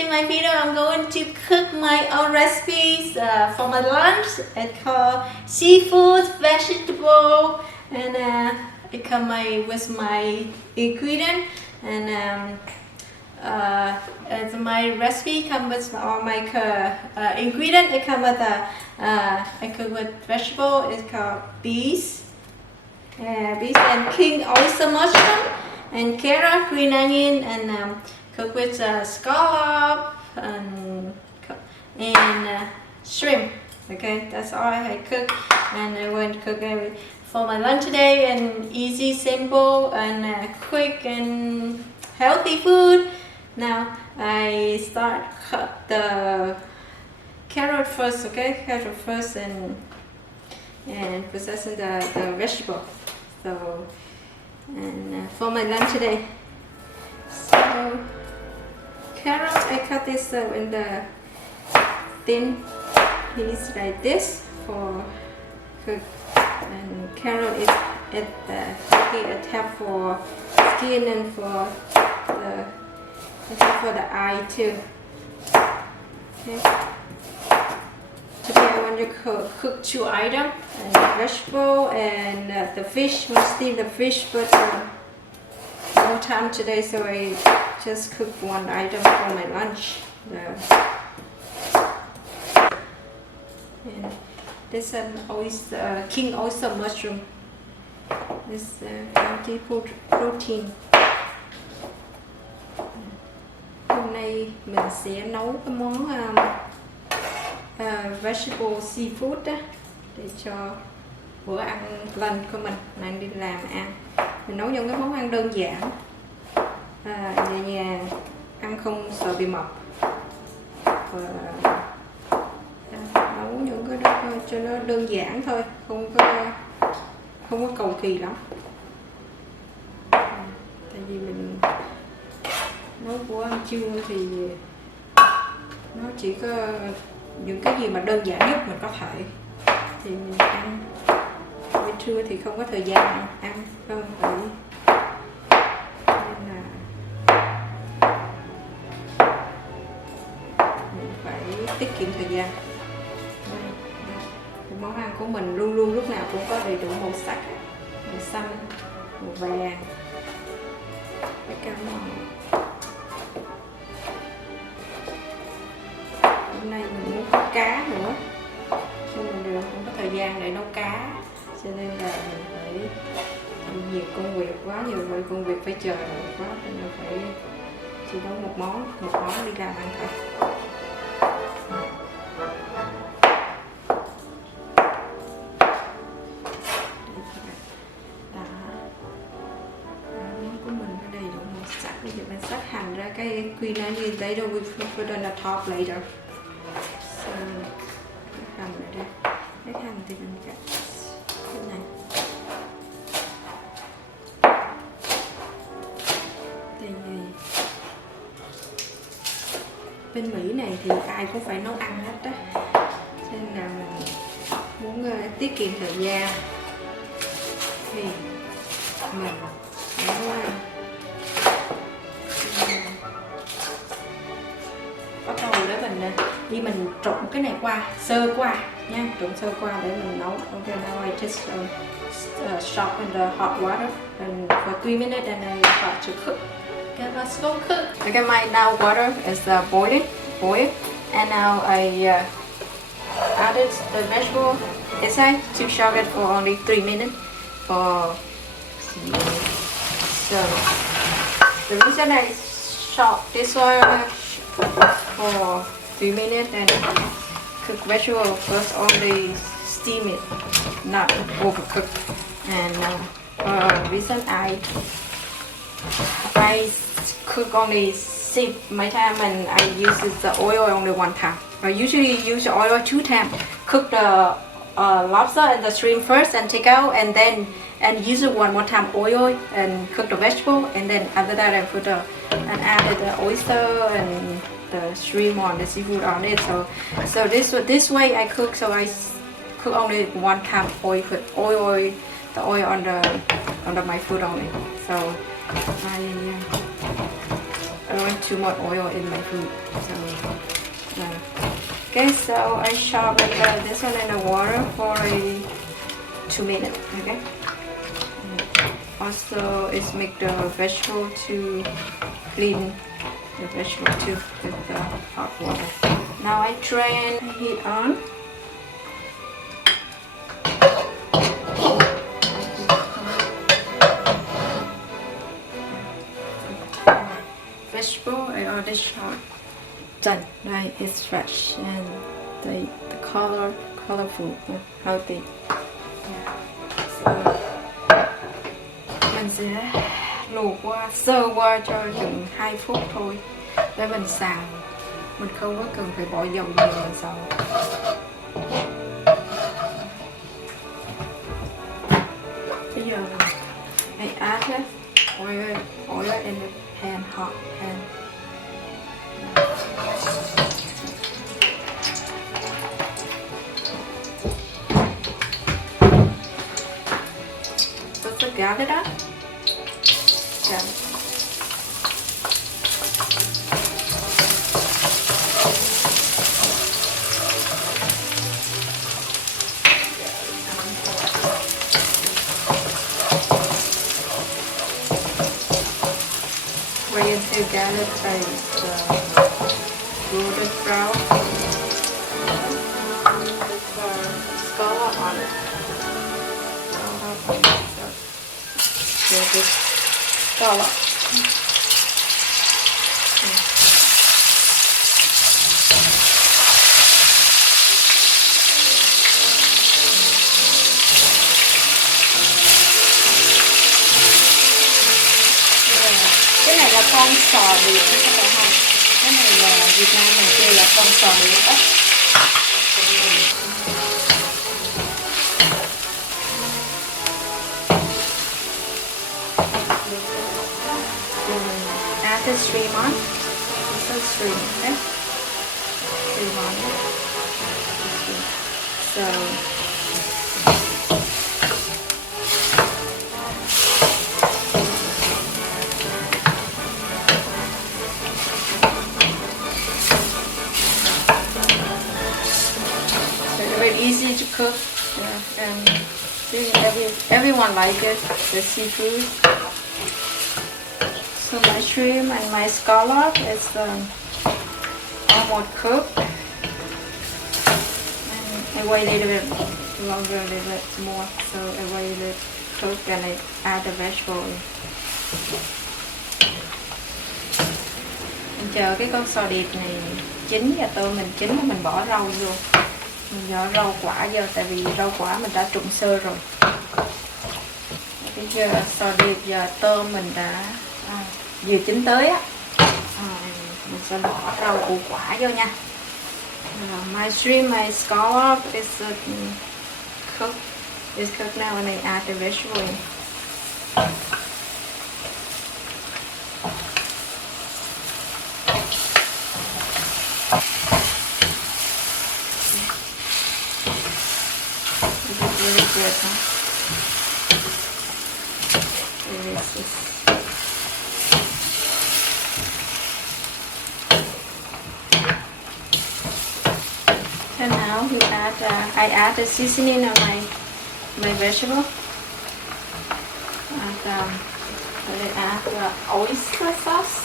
today in my video I'm going to cook my own recipes for my lunch. It's called seafood, vegetable, and it comes with my ingredient, and my recipe comes with all my ingredient. It comes with I cook with vegetable. It's called beef and king oyster mushroom and carrot, green onion, and cook with scallop and shrimp. Okay, that's all I cook, and I want to cook for my lunch today, and easy, simple, and quick and healthy food. Now I start cut the carrot first. Okay, carrot first, and processing the vegetable. So for my lunch today, so carrot I cut this in the thin piece like this for cook, and carrot is it have for skin and for the eye too. Okay. Today I want to cook two items, and vegetable and the fish. We steam the fish, but no time today, so I just cook one item for my lunch. And this is king oyster mushroom. This healthy protein. Hôm nay mình sẽ nấu cái món vegetable seafood đó, để cho bữa ăn lunch của mình đi làm ăn. Mình nấu những cái món ăn đơn giản, nhẹ nhàng, ăn không sợ bị mập, và nấu những cái đó cho nó đơn giản thôi, không có cầu kỳ lắm. Tại vì mình nấu bữa ăn trưa thì nó chỉ có những cái gì mà đơn giản nhất mình có thể thì mình ăn. Buổi trưa thì không có thời gian ăn, không phải, nên là mình phải tiết kiệm thời gian. Món ăn của mình luôn luôn lúc nào cũng có đầy đủ màu sắc, màu xanh, màu vàng, tất cả màu. Hôm nay mình muốn có cá nữa, nhưng mình không có thời gian để nấu cá, cho nên là mình phải nhiều công việc quá, nhiều công việc phải chờ đợi quá, nên là phải chỉ nấu một món đi làm ăn thôi. Món của mình có đầy đủ màu sắc. Bây giờ mình sắc hành ra cái green onion later, we put on the top later. So, cái hành ở đây. Cái hành thì mình cắt cái này. Thì bên Mỹ này thì ai cũng phải nấu ăn hết đó, cho nên là mình muốn tiết kiệm thời gian thì mình nấu ăn. Bắt đầu để mình trộn cái này sơ qua nha, trộn sơ qua để mình nấu. Okay, now I just soften the hot water and for 3 minutes, and I start to cook. Okay, let's go cook. Okay, my now water is boil, and now I added the vegetable inside to shock it for only 3 minutes. So the reason I shock this oil for 3 minutes and cook vegetable first, only steam it, not overcook. And reason I cook only sip my time, and I use the oil only one time. I usually use the oil 2 times. Cook the lobster and the shrimp first and take out, and then use it one more time oil and cook the vegetable, and then after that I put and added the oyster and the shrimp on the seafood on it. So this way I cook. So I cook only one time oil, put the oil on my food only. So I want too much oil in my food. So, okay, so I shove this one in the water for 2 minutes. Okay. Also, it's make the vegetable to clean the vegetable too with the hot water. Now I drain the heat on. Vegetable I already shot. Done. Right, it's fresh and the colorful, healthy. Yeah. So, mình sẽ luộc qua sơ qua cho chừng 2 phút thôi để mình xào, mình không có cần phải bỏ dầu nhiều mình xào. Bây giờ I add oil in the pan, hot pan. Put the garlic up. Garlic. Wait until garlic is golden brown. Put scallop on it. This scallop. Cái này là con sò điệp các bạn không? Cái này là Việt Nam mình kêu là con sò điệp ốc. Add the shrimp on. So shrimp, okay? Shrimp on. So very easy to cook, and everyone likes it, the seafood. So my shrimp and my scallop is almost cooked. And I wait a little bit longer, a little bit more. So I wait a little cook and I add the vegetable in. Mình chờ cái con sò điệp này chín và tôm mình chín và mình bỏ rau vô. Mình bỏ rau quả vô tại vì rau quả mình đã trụng sơ rồi. Bây giờ sò điệp và tôm mình đã vừa chín tới á, mình sẽ bỏ rau củ quả vô nha. My shrimp, my scallop is cooked. It's cooked now and I add the vegetable in. This is really good, huh? And now we add, I add the seasoning on my vegetable. And I add oyster sauce.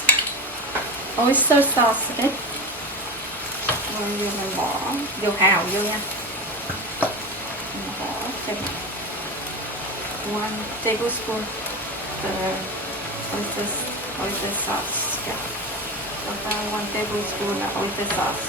Oyster sauce đấy. Rồi mình bỏ dầu hào vô nha. Mình bỏ chừng 1 tablespoon the oyster sauce. Yeah. About 1 tablespoon of oyster sauce.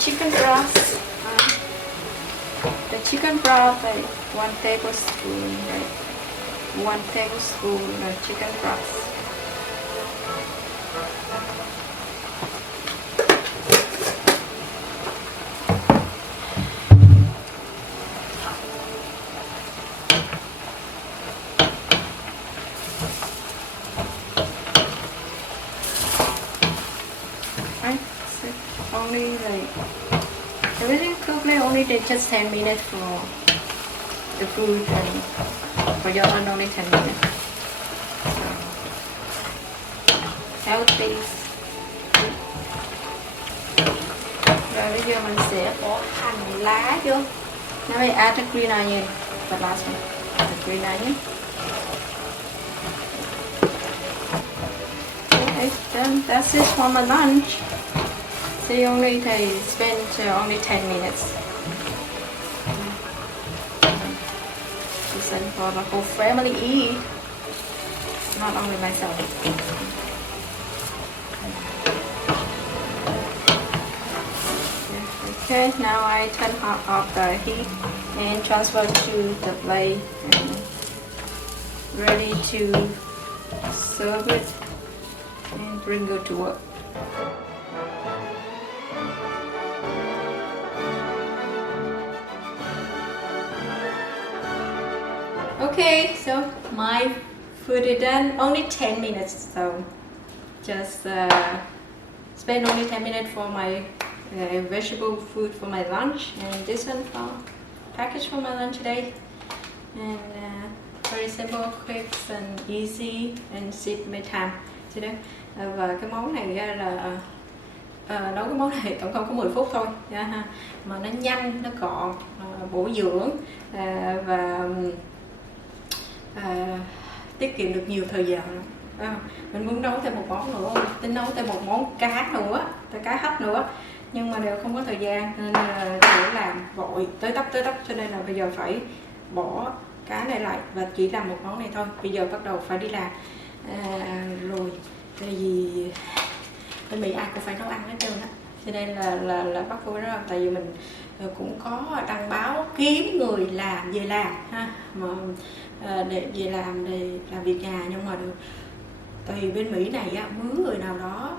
Chicken broth. The chicken broth, like 1 tablespoon, right? 1 tablespoon of chicken broth. only like everything cooked like only did just 10 minutes for the food and for your own only 10 minutes. So, healthy. Rồi bây giờ mình sẽ bỏ hành lá vô. Now I add the green onion, the last one, the green onion. Okay, done. That's it for my lunch. See, only they spent only 10 minutes. This is for the whole family eat, not only myself. Okay, now I turn off the heat and transfer to the plate and ready to serve it and bring it to work. Okay, so my food is done. Only 10 minutes, so just spend only 10 minutes for my vegetable food for my lunch, and this one for package for my lunch today. And very simple, quick and easy and save my time today. Và cái món này là nấu cái món này tổng cộng có 10 phút thôi ha, mà nó nhanh, nó gọn, bổ dưỡng và tiết kiệm được nhiều thời giờ. Mình muốn nấu thêm một món nữa, tính nấu thêm một món cá nữa, cá hấp nữa, nhưng mà đều không có thời gian nên là để làm vội tới tấp, cho nên là bây giờ phải bỏ cá này lại và chỉ làm một món này thôi. Bây giờ bắt đầu phải đi làm rồi, tại vì bên Mỹ ai cũng phải nấu ăn hết trơn á, cho nên là bắt buộc đó. Tại vì mình cũng có đăng báo kiếm người làm về làm ha, mà để về làm để làm việc nhà, nhưng mà được tại vì bên Mỹ này á, mướn người nào đó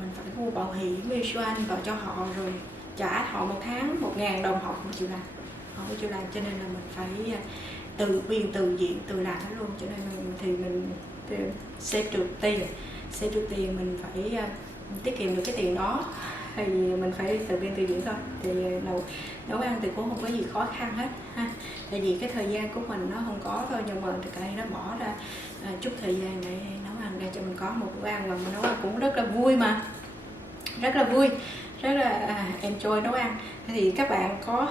mình phải mua bảo hiểm insurance vào cho họ rồi trả họ một tháng 1.000 đồng, họ không chịu làm, cho nên là mình phải tự biên tự diện tự làm hết luôn. Cho nên mình save được tiền, mình phải tiết kiệm được cái tiền đó, thì mình phải tự biên tự diễn thôi. Thì nấu ăn thì cũng không có gì khó khăn hết ha, tại vì cái thời gian của mình nó không có thôi, nhưng mà cái này nó bỏ ra chút thời gian để nấu ăn để cho mình có một bữa ăn mà mình nấu ăn cũng rất là vui, mà rất là enjoy nấu ăn. Thì các bạn có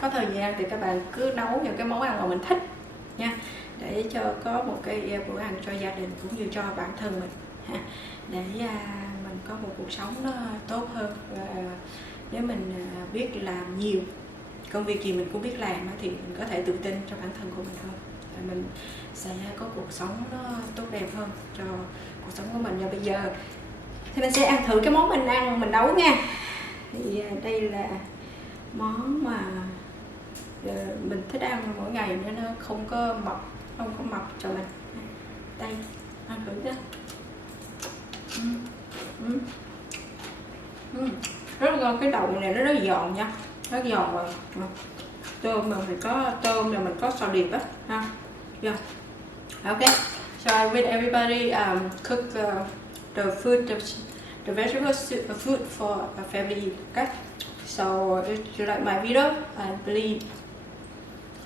thời gian thì các bạn cứ nấu những cái món ăn mà mình thích nha, để cho có một cái bữa ăn cho gia đình cũng như cho bản thân mình ha, để mình có một cuộc sống nó tốt hơn. Và nếu mình biết làm nhiều công việc gì mình cũng biết làm thì mình có thể tự tin cho bản thân của mình hơn, mình sẽ có cuộc sống nó tốt đẹp hơn cho cuộc sống của mình. Và bây giờ thì mình sẽ ăn thử cái món mình nấu nha. Thì đây là món mà mình thích ăn mỗi ngày nên nó không có mập cho mình. Đây, ăn thử nha. Rất ngon, cái đầu này nó rất giòn nha, rất giòn. Rồi tôm mà phải có tôm, là mình có sò điệp á ha. Yeah. Okay, so I wish everybody cook the food, the vegetable food for a family. Okay, so if you like my video, please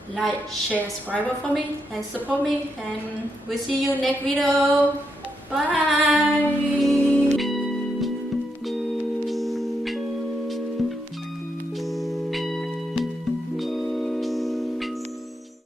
like, share, subscribe for me and support me, and we'll see you next video. Bye.